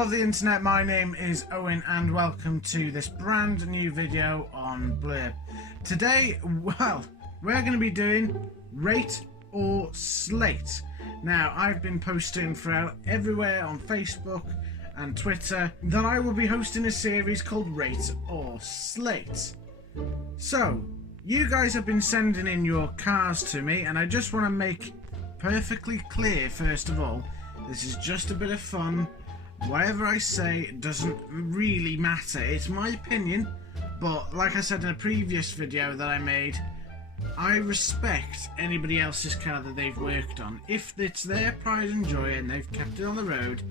of the internet, my name is Owen and welcome to this brand new video on Blurb. Today, well, we're going to be doing Rate or Slate. Now, I've been posting throughout everywhere on Facebook and Twitter that I will be hosting a series called Rate or Slate. So, you guys have been sending in your cars to me, and I just want to make perfectly clear, first of all, this is just a bit of fun. Whatever I say doesn't really matter. It's my opinion, but like I said in a previous video that I made, I respect anybody else's car that they've worked on. If it's their pride and joy and they've kept it on the road,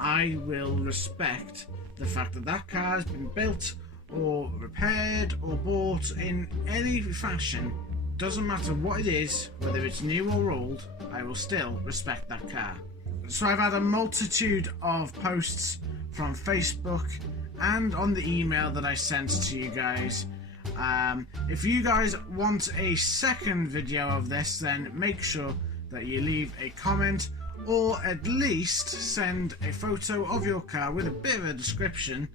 I will respect the fact that that car has been built or repaired or bought in any fashion. Doesn't matter what it is, whether it's new or old, I will still respect that car. So I've had a multitude of posts from Facebook and on the email that I sent to you guys. If you guys want a second video of this, then make sure that you leave a comment or at least send a photo of your car with a bit of a description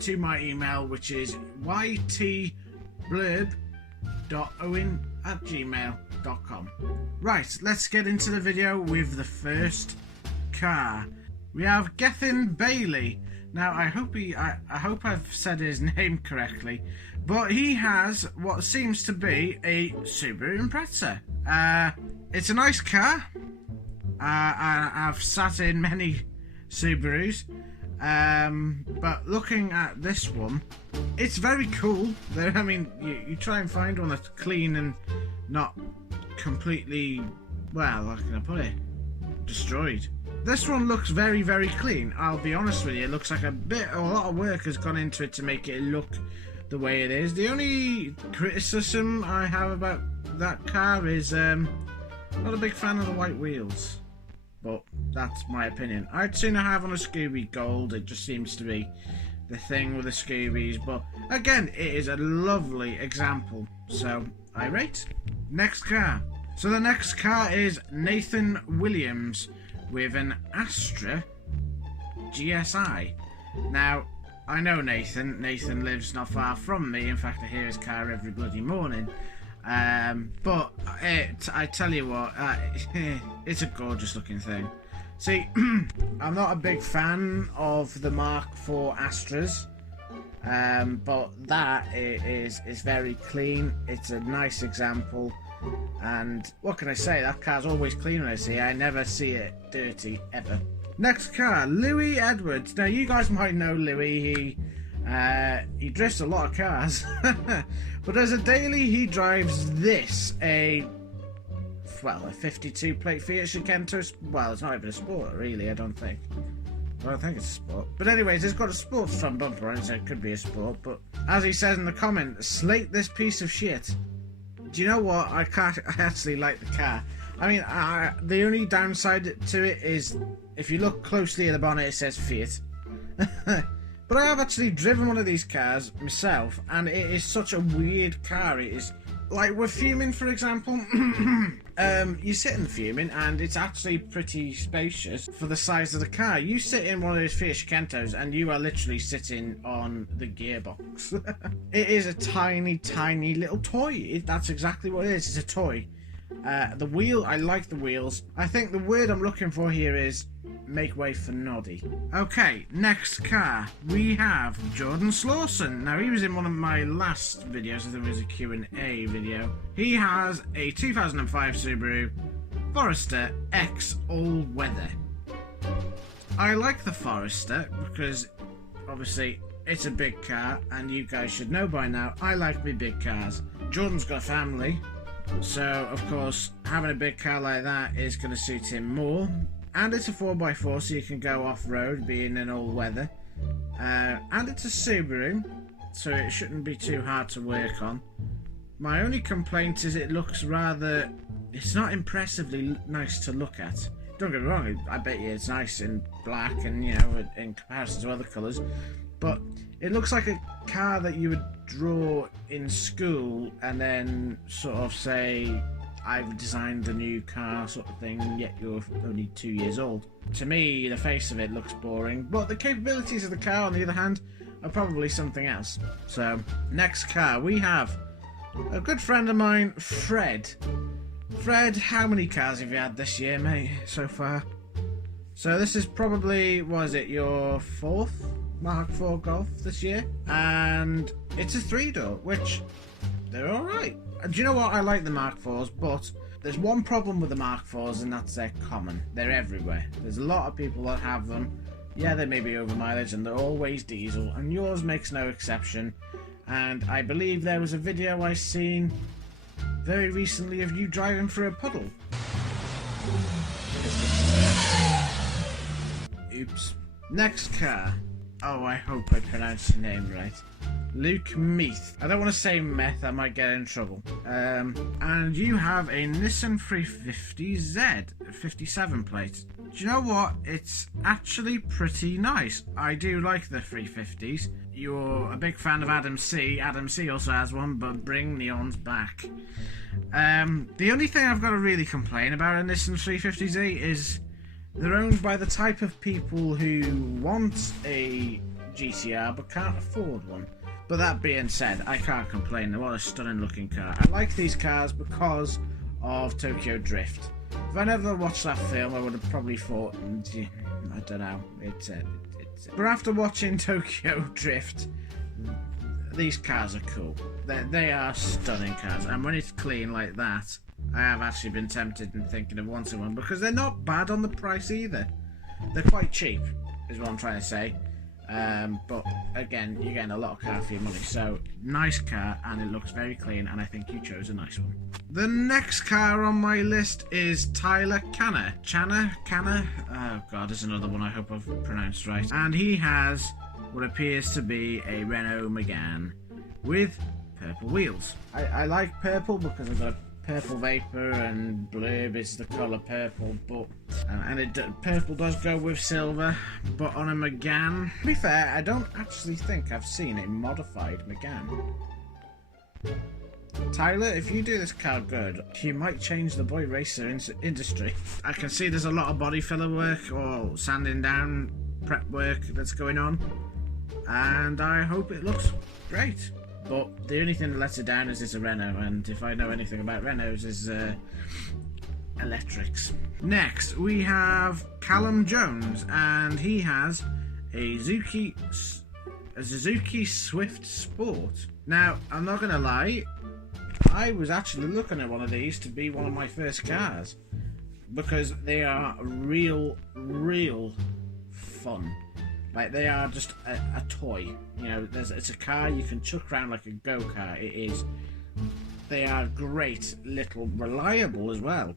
to my email, which is ytblurb.owen@gmail.com. Right, let's get into the video with the first car. We have Gethin Bailey. Now, I hope I've said his name correctly, but he has what seems to be a Subaru Impreza. It's a nice car. I've sat in many Subarus, but looking at this one, it's very cool. I mean, you try and find one that's clean and not completely, well, how can I put it, destroyed. This one looks very, very clean. I'll be honest with you, it looks like a lot of work has gone into it to make it look the way it is. The only criticism I have about that car is not a big fan of the white wheels, but that's my opinion. I'd sooner have on a Scooby Gold. It just seems to be the thing with the Scoobies, but again, it is a lovely example, so I rate. Next car. So the next car is Nathan Williams with an Astra GSI. Now, I know Nathan. Nathan lives not far from me. In fact, I hear his car every bloody morning. But I tell you what, it's a gorgeous looking thing. See, I'm not a big fan of the Mark IV Astras, but that is very clean. It's a nice example. And what can I say? That car's always clean when I see it. I never see it dirty, ever. Next car, Louis Edwards. Now, you guys might know Louis. He drifts a lot of cars. But as a daily, he drives this, a 52 plate Fiat Chiquento. Well, it's not even a sport, really, I don't think. I don't think it's a sport. But anyways, it's got a sports front bumper on it, so it could be a sport. But as he says in the comment, slate this piece of shit. Do you know what? I actually like the car. I mean, the only downside to it is if you look closely at the bonnet, it says Fiat. But I have actually driven one of these cars myself, and it is such a weird car. It is like with fuming, for example. You sit in the fuming, and it's actually pretty spacious for the size of the car. You sit in one of those Fiat Chiquentos, and you are literally sitting on the gearbox. It is a tiny, tiny little toy. That's exactly what it is. It's a toy. The wheel, I like the wheels. I think the word I'm looking for here is make way for Noddy. Okay, next car. We have Jordan Slawson. Now, he was in one of my last videos. I think it was a Q&A video. He has a 2005 Subaru Forester X All-Weather. I like the Forester because, obviously, it's a big car, and you guys should know by now, I like my big cars. Jordan's got a family, so, of course, having a big car like that is going to suit him more. And it's a 4x4, so you can go off-road, being an all-weather. And it's a Subaru, so it shouldn't be too hard to work on. My only complaint is it looks rather... It's not impressively nice to look at. Don't get me wrong, I bet you it's nice in black and, you know, in comparison to other colours. But it looks like a car that you would draw in school and then sort of say, I've designed the new car sort of thing, yet you're only 2 years old. To me, the face of it looks boring, but the capabilities of the car, on the other hand, are probably something else. So, next car, we have a good friend of mine, Fred. Fred, how many cars have you had this year, mate, so far? So this is probably, was it your 4th Mark IV Golf this year? And it's a 3-door, which, they're alright. Do you know what? I like the Mark IVs, but there's one problem with the Mark IVs, and that's they're common. They're everywhere. There's a lot of people that have them. Yeah, they may be over mileage, and they're always diesel, and yours makes no exception. And I believe there was a video I seen very recently of you driving through a puddle. Oops. Next car. Oh, I hope I pronounced your name right. Luke Meath. I don't want to say meth, I might get in trouble. And you have a Nissan 350Z 57 plate. Do you know what? It's actually pretty nice. I do like the 350s. You're a big fan of Adam C. Adam C also has one, but bring neons back. The only thing I've got to really complain about a Nissan 350Z is they're owned by the type of people who want a GTR but can't afford one. But that being said, I can't complain. What a stunning looking car. I like these cars because of Tokyo Drift. If I never watched that film, I would have probably thought, I don't know, but after watching Tokyo Drift, these cars are cool. They are stunning cars, and when it's clean like that, I have actually been tempted and thinking of wanting one, because they're not bad on the price either. They're quite cheap, is what I'm trying to say. But again, you're getting a lot of car for your money, so nice car, and it looks very clean, and I think you chose a nice one. The next car on my list is Tyler Canner. Canner? Oh god, there's another one I hope I've pronounced right. And he has what appears to be a Renault Megane with purple wheels. I like purple because I've got a purple vapor and blurb is the colour purple, but purple does go with silver. But on a Megane, to be fair, I don't actually think I've seen a modified Megane. Tyler, if you do this car good, you might change the boy racer industry. I can see there's a lot of body filler work or sanding down prep work that's going on, and I hope it looks great. But the only thing that lets it down is it's a Renault, and if I know anything about Renaults is electrics. Next, we have Callum Jones, and he has a Suzuki Swift Sport. Now, I'm not going to lie, I was actually looking at one of these to be one of my first cars, because they are real fun. Like, they are just a toy. You know, it's a car you can chuck around like a go-kart. It is. They are great, little, reliable as well,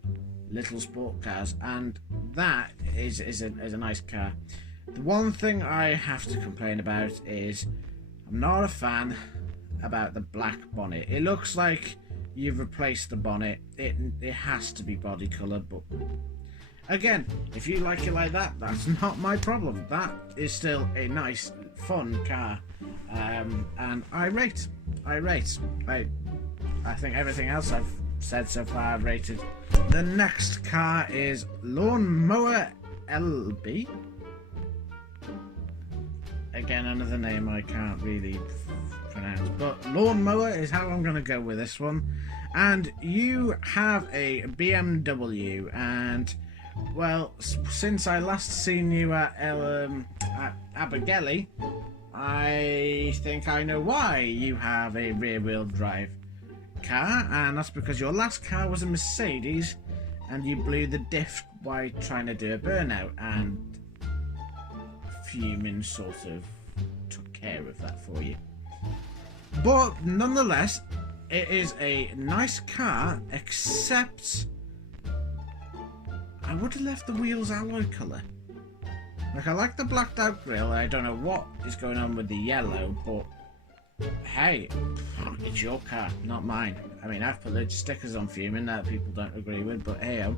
little sport cars, and that is a nice car. The one thing I have to complain about is I'm not a fan about the black bonnet. It looks like you've replaced the bonnet. It has to be body colour, but again, if you like it like that, that's not my problem. That is still a nice, fun car, and I rate. I think everything else I've said so far I've rated. The next car is Lawnmower LB. Again, another name I can't really pronounce, but Lawnmower is how I'm going to go with this one. And you have a BMW, and well, since I last seen you at Abergele, I think I know why you have a rear-wheel drive car, and that's because your last car was a Mercedes, and you blew the diff by trying to do a burnout, and Fuming sort of took care of that for you. But nonetheless, it is a nice car, except I would have left the wheels alloy colour. Like, I like the blacked out grille. I don't know what is going on with the yellow, but hey, it's your car, not mine. I mean, I've put loads of stickers on Fuming that people don't agree with, but hey-o.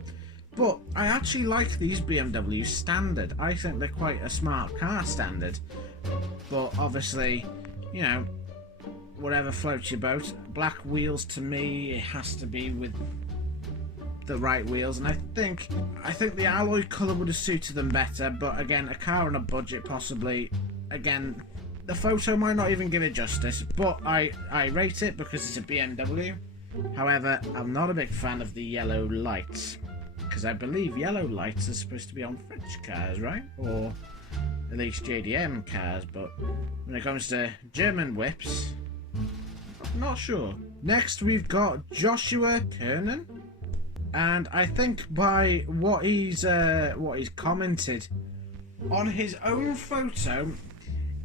But I actually like these BMWs standard. I think they're quite a smart car standard. But obviously, you know, whatever floats your boat. Black wheels, to me, it has to be with the right wheels, and I think the alloy colour would have suited them better. But again, a car on a budget, possibly. Again, the photo might not even give it justice, but I rate it because it's a BMW. However, I'm not a big fan of the yellow lights, because I believe yellow lights are supposed to be on French cars, right? Or at least JDM cars, but when it comes to German whips, I'm not sure. Next, we've got Joshua Kernan, and I think by what he's commented on his own photo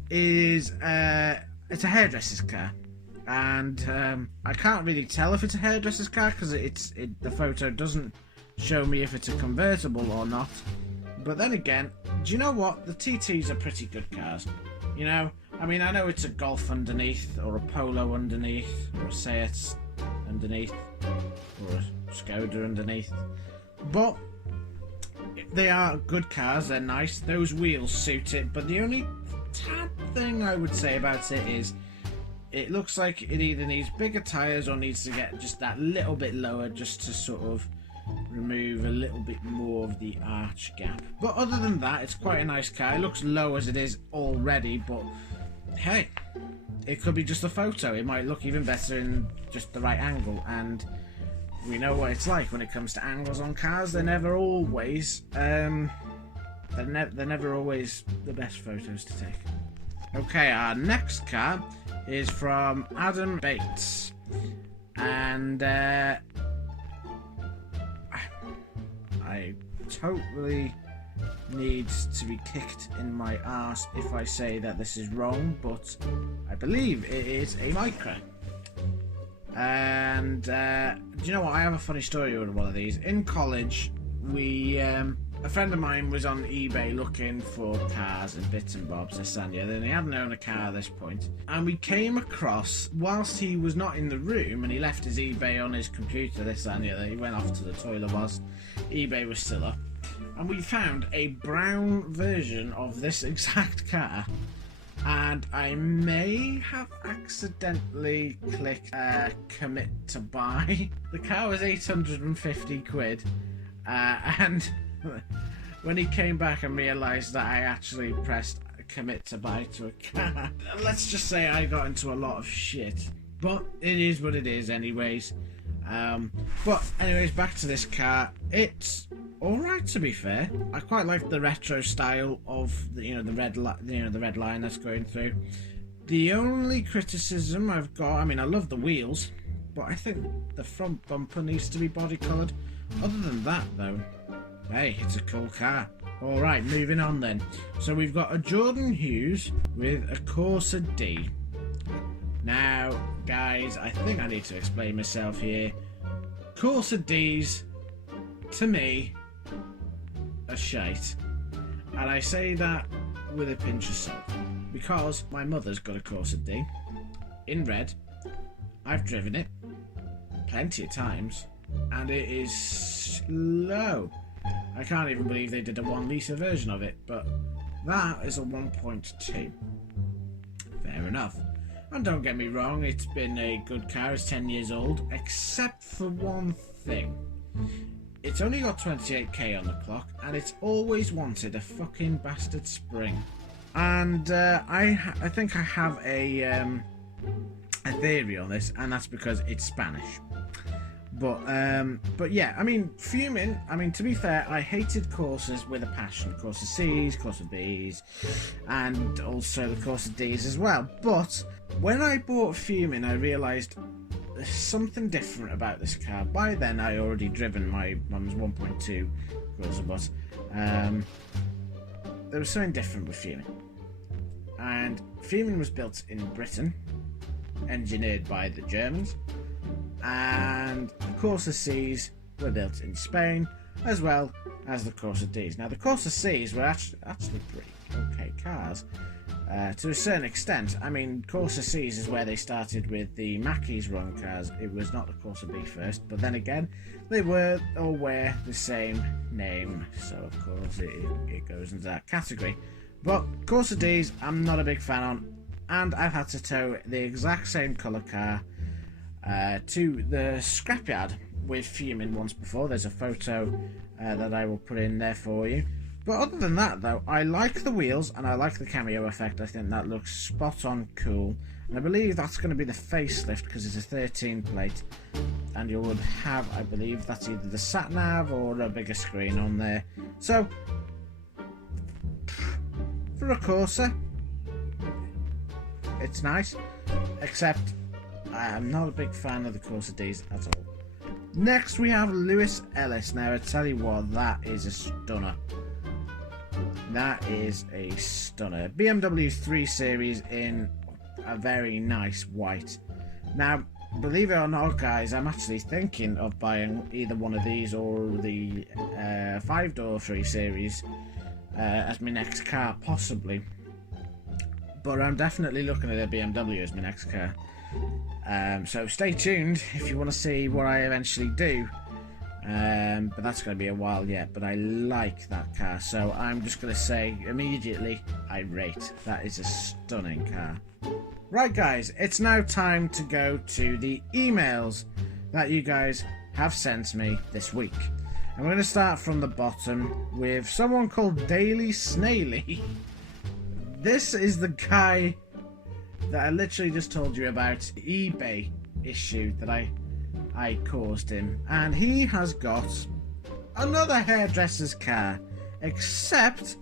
is it's a hairdresser's car, and I can't really tell if it's a hairdresser's car because the photo doesn't show me if it's a convertible or not. But then again, do you know what? The TTs are pretty good cars. You know, I mean, I know it's a Golf underneath, or a Polo underneath, or a Seat underneath, or a Skoda underneath, but they are good cars. They're nice. Those wheels suit it. But the only tad thing I would say about it is it looks like it either needs bigger tyres or needs to get just that little bit lower, just to sort of remove a little bit more of the arch gap. But other than that, it's quite a nice car. It looks low as it is already, but hey, it could be just a photo. It might look even better in just the right angle, and we know what it's like when it comes to angles on cars. They're never always they're never always the best photos to take. Okay, our next car is from Adam Bates, and I totally need to be kicked in my arse if I say that this is wrong, but I believe it is a Micra. And do you know what? I have a funny story with one of these. In college, a friend of mine was on eBay looking for cars and bits and bobs, this and the other, and he hadn't owned a car at this point. And we came across, whilst he was not in the room, and he left his eBay on his computer, this and the other, he went off to the toilet whilst eBay was still up, and we found a brown version of this exact car. And I may have accidentally clicked commit to buy. The car was 850 quid, and when he came back and realised that I actually pressed commit to buy to a car, let's just say I got into a lot of shit. But it is what it is anyways. But anyways, back to this car. It's alright, to be fair. I quite like the retro style of the red line that's going through. The only criticism I've got, I mean, I love the wheels, but I think the front bumper needs to be body coloured. Other than that, though, hey, it's a cool car. Alright, moving on then. So we've got a Jordan Hughes with a Corsa D. Now, guys, I think I need to explain myself here. Corsa Ds, to me, are shite. And I say that with a pinch of salt, because my mother's got a Corsa D in red. I've driven it plenty of times, and it is slow. I can't even believe they did a 1 litre version of it, but that is a 1.2. Fair enough. And don't get me wrong, it's been a good car, it's 10 years old, except for one thing. It's only got 28k on the clock, and it's always wanted a fucking bastard spring. And I think I have a theory on this, and that's because it's Spanish. But yeah, I mean, fuming. I mean, to be fair, I hated Corsas with a passion. Corsa Cs, Corsa Bs, and also the Corsa Ds as well. But when I bought Fuming, I realised there's something different about this car. By then, I already driven my mum's 1.2 Corsa, but there was something different with Fuming. And Fuming was built in Britain, engineered by the Germans. And the Corsa Cs were built in Spain, as well as the Corsa Ds. Now, the Corsa Cs were actually pretty okay cars, to a certain extent. I mean, Corsa Cs is where they started with the Mackey's run cars. It was not the Corsa B first, but then again, they were or wear the same name, so of course it goes into that category. But Corsa Ds, I'm not a big fan on, and I've had to tow the exact same colour car to the scrapyard with fuming once before. There's a photo that I will put in there for you. But other than that, though, I like the wheels and I like the cameo effect. I think that looks spot on cool. And I believe that's going to be the facelift because it's a 13 plate. And you would have, I believe, that's either the sat-nav or a bigger screen on there. So, for a Corsa, it's nice. Except, I am not a big fan of the Corsa Ds at all. Next, we have Lewis Ellis. Now, I tell you what, that is a stunner. That is a stunner. BMW 3 Series in a very nice white. Now, believe it or not, guys, I'm actually thinking of buying either one of these or the 5-door 3 Series as my next car, possibly. But I'm definitely looking at a BMW as my next car. So stay tuned if you want to see what I eventually do. But that's going to be a while yet. But I like that car, so I'm just going to say immediately, I rate. That is a stunning car. Right, guys, it's now time to go to the emails that you guys have sent me this week. I'm going to start from the bottom with someone called Daily Snaily. This is the guy that I literally just told you about, the eBay issue that I caused him. And he has got another hairdresser's car, except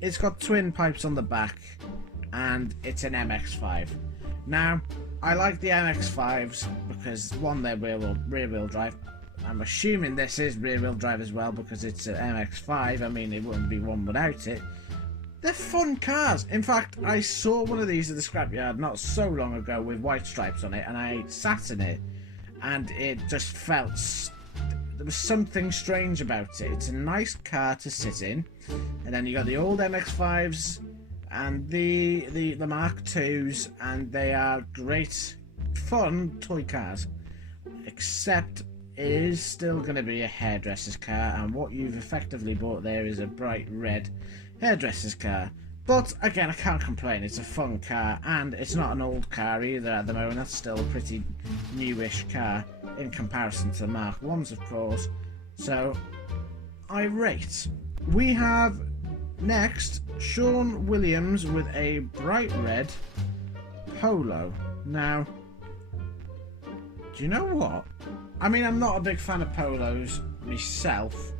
it's got twin pipes on the back and it's an MX-5. Now, I like the MX-5s because, one, they're rear-wheel drive. I'm assuming this is rear-wheel drive as well because it's an MX-5. I mean, it wouldn't be one without it. They're fun cars. In fact, I saw one of these at the scrapyard not so long ago with white stripes on it, and I sat in it, and it just felt... there was something strange about it. It's a nice car to sit in, and then you got the old MX-5s and the Mark IIs, and they are great, fun toy cars. Except it is still going to be a hairdresser's car, and what you've effectively bought there is a bright red hairdresser's car. But again, I can't complain. It's a fun car, and it's not an old car either at the moment. That's still a pretty newish car in comparison to the Mark 1s, of course. So I rate. We have next Sean Williams with a bright red Polo. Now, do you know what? I mean, I'm not a big fan of Polos myself,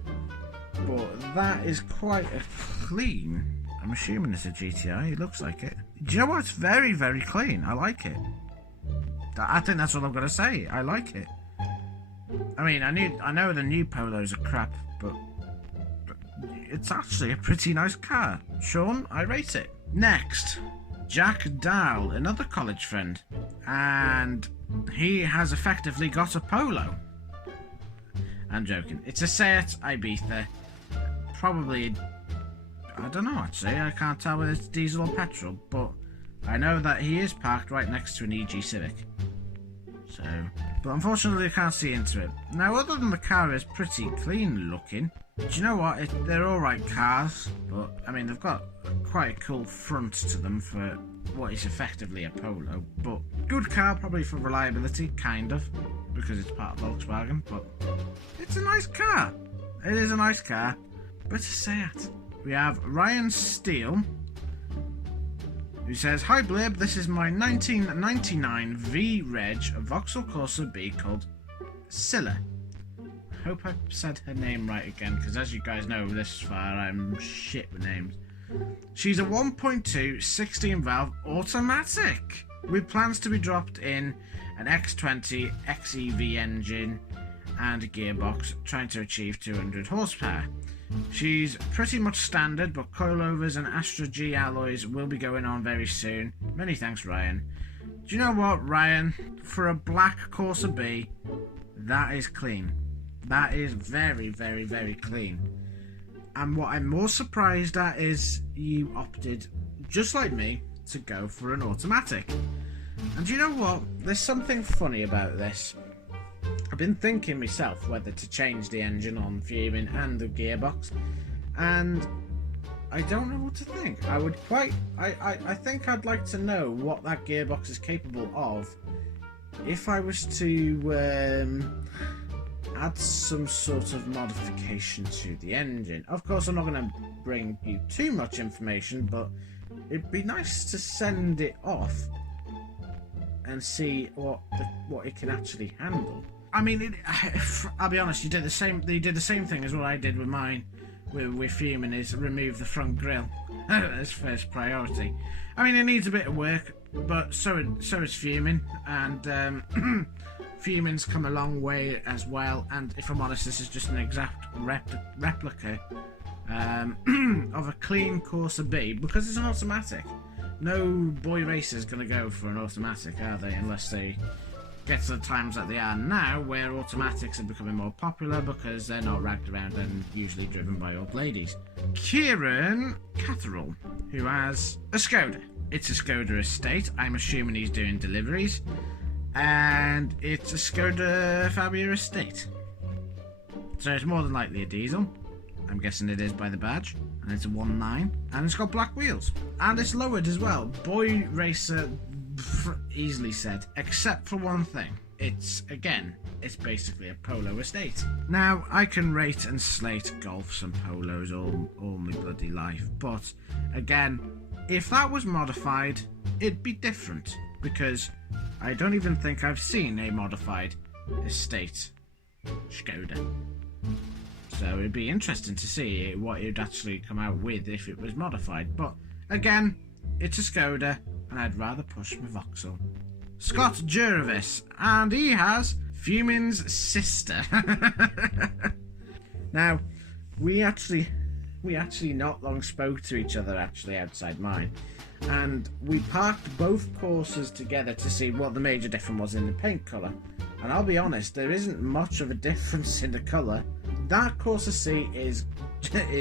but that is quite a clean. I'm assuming it's a GTI. It looks like it. Do you know what? It's very, very clean. I like it. I think that's all I'm going to say. I like it. I mean, I know the new Polos are crap, but it's actually a pretty nice car. Sean, I rate it. Next, Jack Dahl, another college friend. And he has effectively got a Polo. I'm joking. It's a Seat Ibiza. Probably, I don't know actually. I can't tell whether it's diesel or petrol. But I know that he is parked right next to an EG Civic. So, but unfortunately I can't see into it. Now, other than the car is pretty clean looking, do you know what? They're alright cars, but I mean, they've got quite a cool front to them for what is effectively a Polo. But good car, probably for reliability, kind of, because it's part of Volkswagen, but it's a nice car. It is a nice car, but to say it. We have Ryan Steele, who says, "Hi Blib, this is my 1999 V-Reg Vauxhall Corsa B called Scylla." Hope I said her name right again, because as you guys know this far, I'm shit with names. She's a 1.2 16-valve automatic with plans to be dropped in an X20 XEV engine and a gearbox, trying to achieve 200 horsepower. She's pretty much standard, but coilovers and Astra G alloys will be going on very soon. Many thanks, Ryan. Do you know what, Ryan? For a black Corsa B, that is clean. That is very, very, very clean. And what I'm more surprised at is you opted, just like me, to go for an automatic. And do you know what? There's something funny about this. I've been thinking myself whether to change the engine on fuming and the gearbox, and I don't know what to think. I think I'd like to know what that gearbox is capable of if I was to add some sort of modification to the engine. Of course, I'm not going to bring you too much information, but it'd be nice to send it off and see what it can actually handle. I mean, I'll be honest, you did the same thing as what I did with mine with Fuming, is remove the front grille as first priority. I mean, it needs a bit of work, but so is Fuming, and Fuming's come a long way as well. And if I'm honest, this is just an exact replica of a clean Corsa B, because it's an automatic. No boy racer's going to go for an automatic, are they? Unless they get to the times that they are now, where automatics are becoming more popular because they're not ragged around and usually driven by old ladies. Kieran Catterall, who has a Skoda. It's a Skoda estate. I'm assuming he's doing deliveries. And it's a Skoda Fabia estate. So it's more than likely a diesel. I'm guessing it is by the badge. And it's a 1.9. And it's got black wheels. And it's lowered as well. Boy racer, easily said. Except for one thing. It's basically a polo estate. Now, I can rate and slate golfs and polos all my bloody life. But, again, if that was modified, it'd be different. Because I don't even think I've seen a modified estate Skoda. So it'd be interesting to see what it'd actually come out with if it was modified. But again, it's a Skoda, and I'd rather push my Vauxhall. Scott Jervis, and he has Fuming's sister. Now, we actually not long spoke to each other actually outside mine, and we parked both Corsas together to see what the major difference was in the paint colour. And I'll be honest, there isn't much of a difference in the colour. That Corsa C is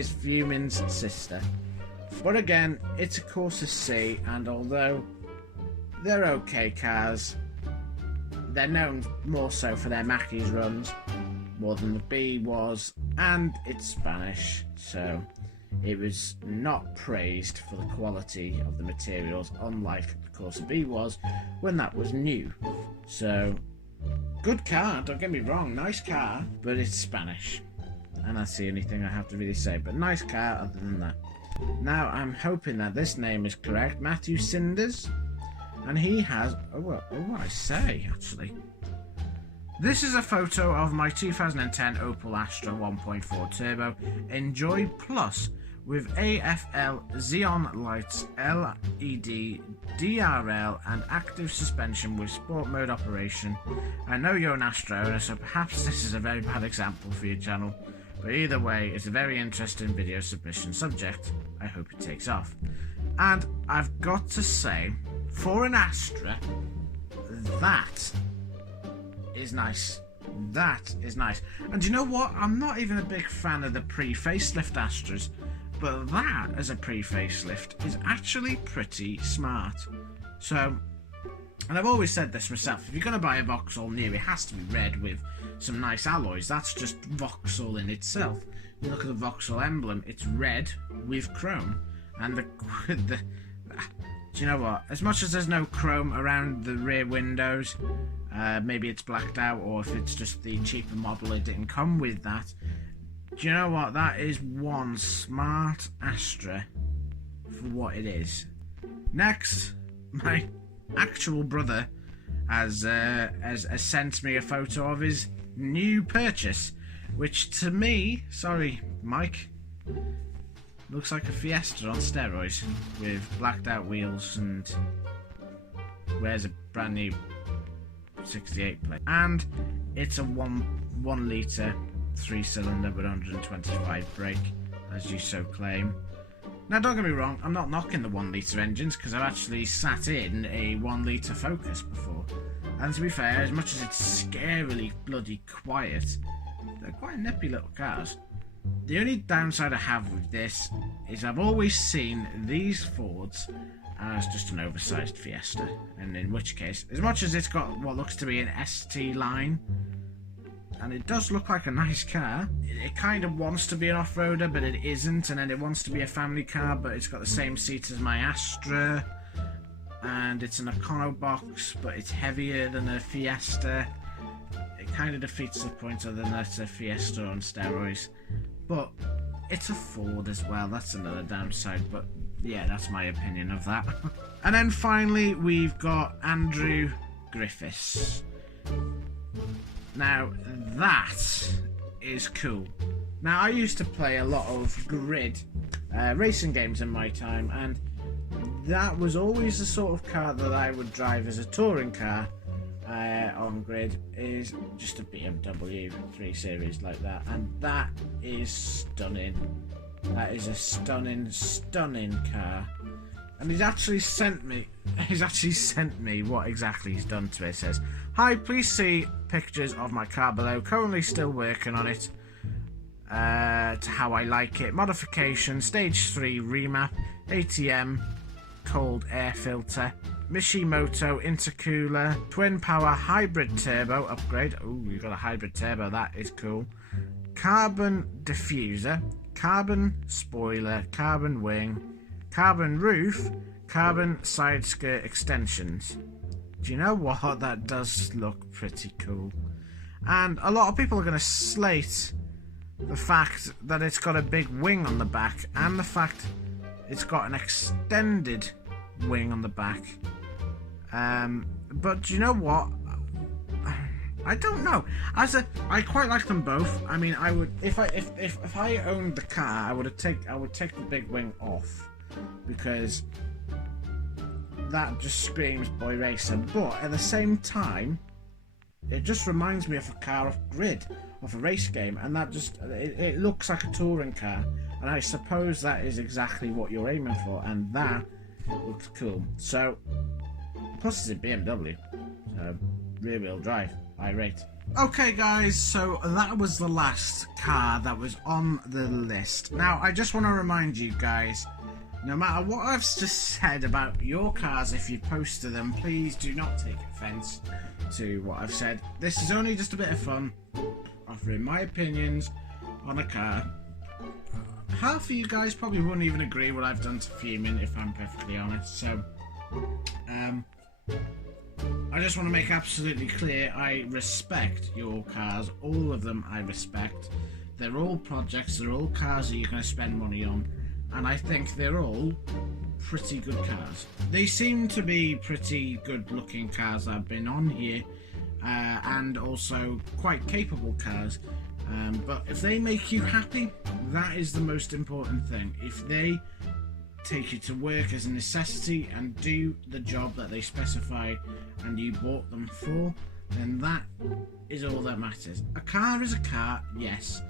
Fuming's sister. But again, it's a Corsa C, and although they're okay cars, they're known more so for their Mackey's runs, more than the B was, and it's Spanish, so it was not praised for the quality of the materials, unlike the Corsa B was when that was new. So, good car, don't get me wrong, nice car, but it's Spanish. And that's the only thing I have to really say, but nice car other than that. Now, I'm hoping that this name is correct, Matthew Cinders, and he has, what I say, actually. This is a photo of my 2010 Opel Astra 1.4 Turbo Enjoy Plus with AFL Xeon lights, LED, DRL and active suspension with sport mode operation. I know you're an Astra owner, so perhaps this is a very bad example for your channel, but either way, it's a very interesting video submission subject. I hope it takes off. And I've got to say, for an Astra, that is nice. That is nice. And you know what? I'm not even a big fan of the pre-facelift Astras, but that as a pre-facelift is actually pretty smart. So, and I've always said this myself, if you're going to buy a Vauxhall new, it has to be red with some nice alloys. That's just Vauxhall in itself. You look at the Vauxhall emblem, it's red with chrome. And do you know what? As much as there's no chrome around the rear windows, maybe it's blacked out, or if it's just the cheaper model, it didn't come with that. Do you know what? That is one smart Astra for what it is. Next, my actual brother has sent me a photo of his new purchase, which to me, sorry Mike, looks like a Fiesta on steroids with blacked out wheels and wears a brand new 68 plate. And it's a 1 litre 3-cylinder with 125 brake, as you so claim. Now don't get me wrong, I'm not knocking the 1 litre engines, because I've actually sat in a 1 litre Focus before. And to be fair, as much as it's scarily bloody quiet, they're quite nippy little cars. The only downside I have with this is I've always seen these Fords as just an oversized Fiesta, and in which case, as much as it's got what looks to be an ST line, and it does look like a nice car, it kind of wants to be an off-roader, but it isn't, and then it wants to be a family car, but it's got the same seats as my Astra, and it's an Econo box, but it's heavier than a Fiesta. It kind of defeats the point other than it's a Fiesta on steroids. But it's a Ford as well, that's another downside, but yeah, that's my opinion of that. And then finally we've got Andrew Griffiths. Now that is cool. Now I used to play a lot of grid racing games in my time, and that was always the sort of car that I would drive as a touring car on grid, is just a BMW 3 Series like that, and that is stunning. That is a stunning car. And he's actually sent me what exactly he's done to it. It says, "Hi, please see pictures of my car below. Currently still working on it to how I like it. Modification, stage 3 remap, ATM, cold air filter, Mishimoto intercooler, twin power hybrid turbo upgrade." Oh, you got a hybrid turbo, that is cool. Carbon diffuser, carbon spoiler, carbon wing, carbon roof, carbon side skirt extensions. Do you know what? That does look pretty cool. And a lot of people are going to slate the fact that it's got a big wing on the back, and the fact it's got an extended wing on the back. But do you know what? I don't know. I quite like them both. I mean, I would if I owned the car, I would take the big wing off, because that just screams boy racer. But at the same time, it just reminds me of a car off grid, of a race game, and that just it looks like a touring car, and I suppose that is exactly what you're aiming for, and that looks cool. So plus it's a BMW, so rear wheel drive, I rate. Okay guys, so that was the last car that was on the list. Now I just want to remind you guys, no matter what I've just said about your cars, if you post to them, please do not take offence to what I've said. This is only just a bit of fun, offering my opinions on a car. Half of you guys probably wouldn't even agree what I've done to Fuming, if I'm perfectly honest, so I just want to make absolutely clear, I respect your cars, all of them I respect. They're all projects, they're all cars that you're going to spend money on, and I think they're all pretty good cars. They seem to be pretty good looking cars that have been on here, and also quite capable cars, but if they make you happy, that is the most important thing. If they take you to work as a necessity and do the job that they specify and you bought them for, then that is all that matters. A car is a car, yes,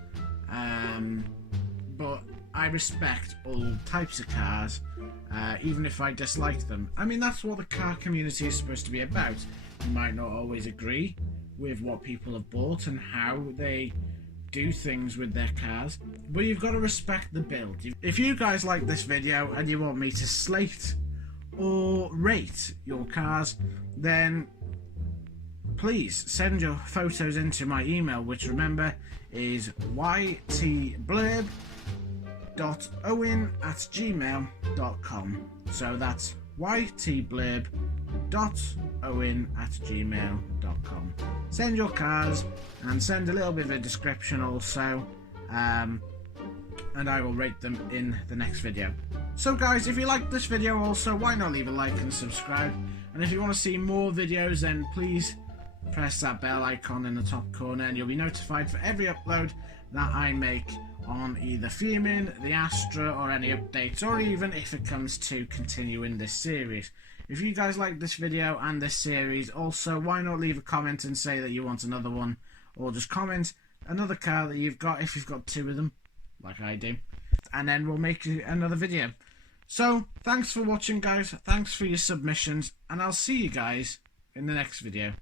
but I respect all types of cars, even if I dislike them. I mean, that's what the car community is supposed to be about. You might not always agree with what people have bought and how they do things with their cars, but you've got to respect the build. If you guys like this video and you want me to slate or rate your cars, then please send your photos into my email, which remember is ytblurb.owen@gmail.com. So that's ytblurb.owen@gmail.com. Send your cars and send a little bit of a description also, and I will rate them in the next video. So guys, if you liked this video also, why not leave a like and subscribe, and if you want to see more videos, then please press that bell icon in the top corner and you'll be notified for every upload that I make on either Fuming, the Astra, or any updates, or even if it comes to continuing this series. If you guys like this video and this series also, why not leave a comment and say that you want another one, or just comment another car that you've got, if you've got two of them like I do, and then we'll make another video. So thanks for watching guys, thanks for your submissions, and I'll see you guys in the next video.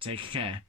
Take care.